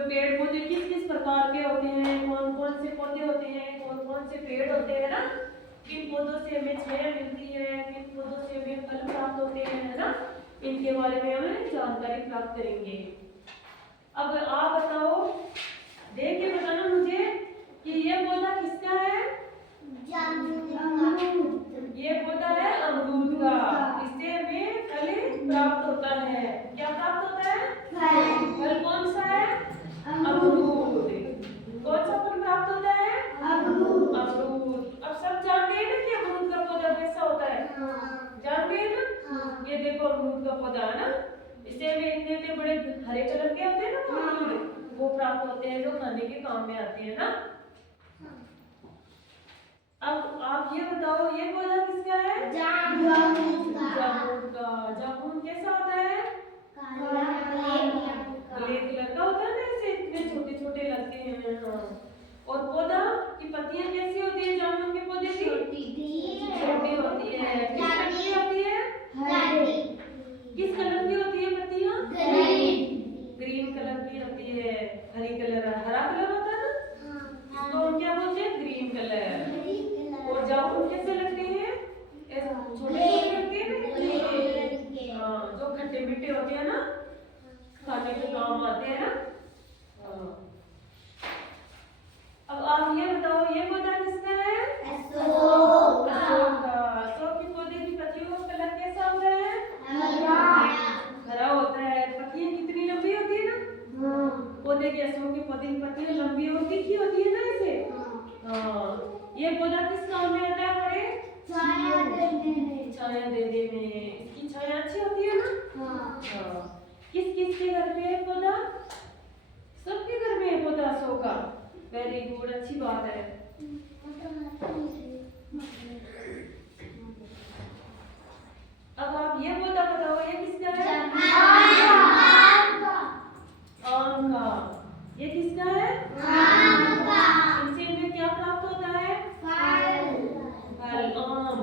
पेड़ पौधे किस किस प्रकार के होते हैं, कौन कौन से पौधे होते हैं, कौन कौन से पेड़ होते हैं ना, किन पौधों से हमें छाया मिलती है, किन पौधों से हमें फल प्राप्त होते हैं, है ना, इनके बारे में हमें जानकारी प्राप्त करेंगे। अब आप बताओ, देख के बताना मुझे कि ये पौधा किसका है? ये पौधा है अमरूद का। इससे हमें फल प्राप्त होता है। क्या प्राप्त होता है? फल कौन सा है? अमरूद। कौन सा फल प्राप्त होता है? अमरूद। अब सब जानते हैं ना कि अमरूद का पौधा कैसा होता है? जानते हैं ना? ये देखो अमरूद का पौधा है ना, इससे हमें इतने इतने बड़े हरे कलर के होते हैं ना अमरूद, वो प्राप्त होते हैं जो खाने के काम में आते हैं ना। अब आप ये बताओ, ये पौधा किसका है? जामुन का। जामुन कैसा होता है? ब्लैक कलर का होता है ना, ऐसे इतने छोटे छोटे लगते हैं। और पौधा की पत्तियां कैसी होती है? जामुन के पौधे की छोटी होती है। किस कलर की होती है? किस कलर की होती है पत्तियां? ग्रीन कलर की होती है। हरी कलर, हरा कलर होता है ना, इसको हम क्या बोलते हैं? Green colour. और जामुन कैसे लगते हैं? छोटे छोटे लगते हैं। हाँ, जो खट्टे मीठे होते हैं ना, खाने के काम आते हैं ना। अब आप ये बताओ, ये पौधा किसका है? अशोक का। अशोक के पौधे की पत्तियों का कलर कैसा होता है? हरा होता है। पत्तियां कितनी लंबी होती है ना, पौधे की, अशोक के पौधे की पत्तियां लंबी और तीखी होती है ना ऐसे। हाँ, ये पौधा किस काम में आता है हमारे? छाया देने में। इसकी छाया अच्छी होती है ना। हाँ। किस किस के घर में है पौधा? सबके घर में है पौधा अशोक का। वेरी गुड, अच्छी बात है। अब आप ये पौधा बताओ, ये किसका है? आम का। ये किसका है? इनसे हमें क्या प्राप्त होता है? फल। आम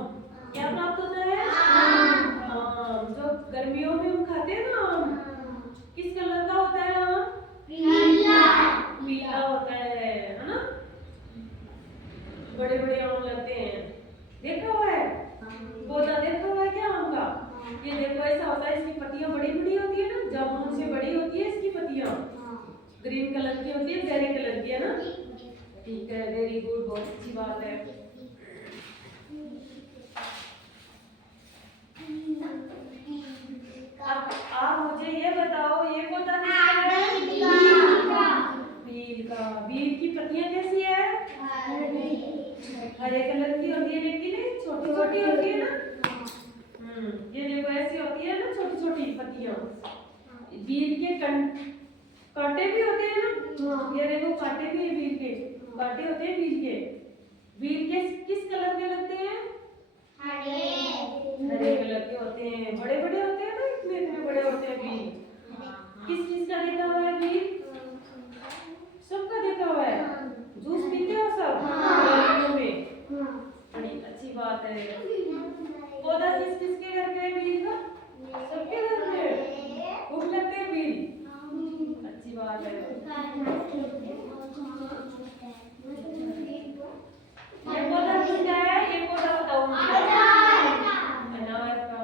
क्या प्राप्त होता है? आम। जो गर्मियों में हम खाते हैं ना आम, किस कलर का होता है आम? पीला होता है ना। बड़े बड़े आम लगते हैं, देखा हुआ है? पौधा देखा हुआ है क्या आम का? ये देखो ऐसा होता है, इसकी पत्तियां बड़ी बड़ी होती है ना, जामुन से बड़ी होती है इसकी पत्तियां। ग्रीन कलर की होती है, गहरे कलर की है ना। ठीक है, वेरी गुड, बहुत अच्छी बात है। अब आप मुझे ये बताओ, ये पौधा किसका है? बील का। बील की पत्तियां कैसी है? हरे कलर की होती है, लेकिन छोटी छोटी होती है ना। ये देखो ऐसी होती है ना, छोटी छोटी पत्तियां। बील के कांटे भी होते हैं ना, ये देखो कांटे भी है, बील के कांटे होते हैं बील के। बील के किस कलर के लगते हैं? हरे कलर के होते हैं। बड़े बड़े होते हैं ना, इतने इतने बड़े होते हैं बील। किस किस का देखा हुआ है बील? सबका देखा हुआ है। जूस पीते हो सब गर्मियों में? बड़ी अच्छी बात है। पौधा किस किस के घर पे है बील का? सबके घर में खूब लगते हैं बील। अच्छी बात है। ये पौधा किसका है? ये पौधा बताओ मुझे। अनार का।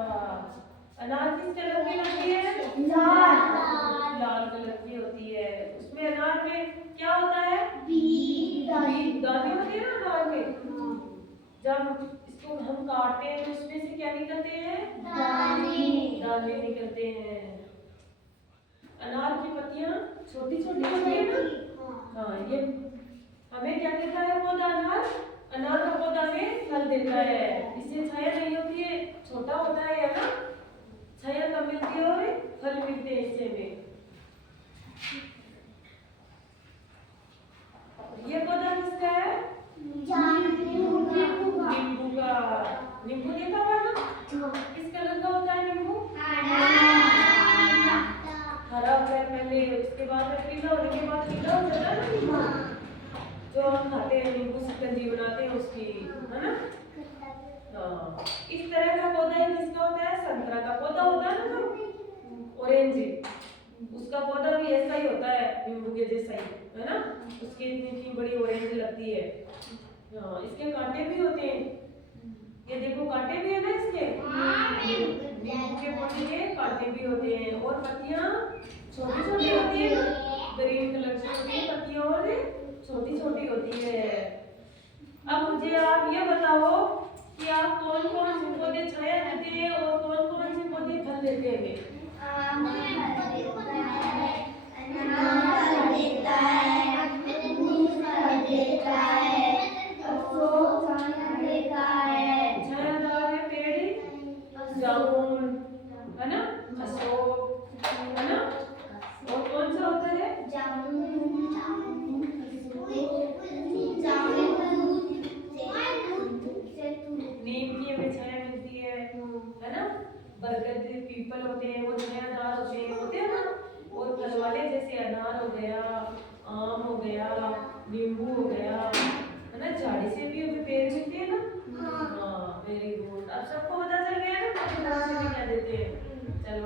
अनार किस कलर की लगती है? लाल कलर की होती है। उसमें अनार में क्या होता है? दाने होते हैं ना अनार में। जब इसको हम काटते हैं तो उसमें से क्या निकलते हैं? दाने निकलते हैं। अनार की पत्तियां छोटी छोटी होती है ना। हाँ, ये हमें क्या देता है पौधा? अनार का पौधा में फल देता है। इससे छाया नहीं होती है, छोटा होता है ना, छाया कम मिलती है और फल मिलते हैं इससे हमें। ये पौधा किसका है? नींबू का। नींबू देखा हुआ ना, किस कलर का होता है नींबू? हरा होता है पहले, इसके बाद पीला होने के बाद पीला हो जाता है ना नींबू, जो हम खाते हैं नींबू पौधा भी ऐसा ही होता है, नींबू के जैसा ही, है ना। उसकी इतनी बड़ी ऑरेंज लगती है। हाँ, इसके कांटे भी होते हैं, ये देखो कांटे भी है ना इसके। नींबू के पौधे के कांटे भी होते हैं, और पत्तियां छोटी छोटी होती है, ग्रीन कलर की होती है पत्तियां, और छोटी छोटी होती है। अब मुझे आप ये बताओ कि आप कौन कौन से पौधे छाया देते हैं और कौन कौन से पौधे फल देते हैं? छायादार है पेड़ जामुन, है ना, अशोक, है ना। और कौन सा होता है? नीम की हमें छाया मिलती है ना। बरगद पीपल होते हैं, वो छायादार होते हैं ना। और फल वाले जैसे अनार हो गया, आम हो गया, नींबू हो गया, है ना, झाड़ी से भी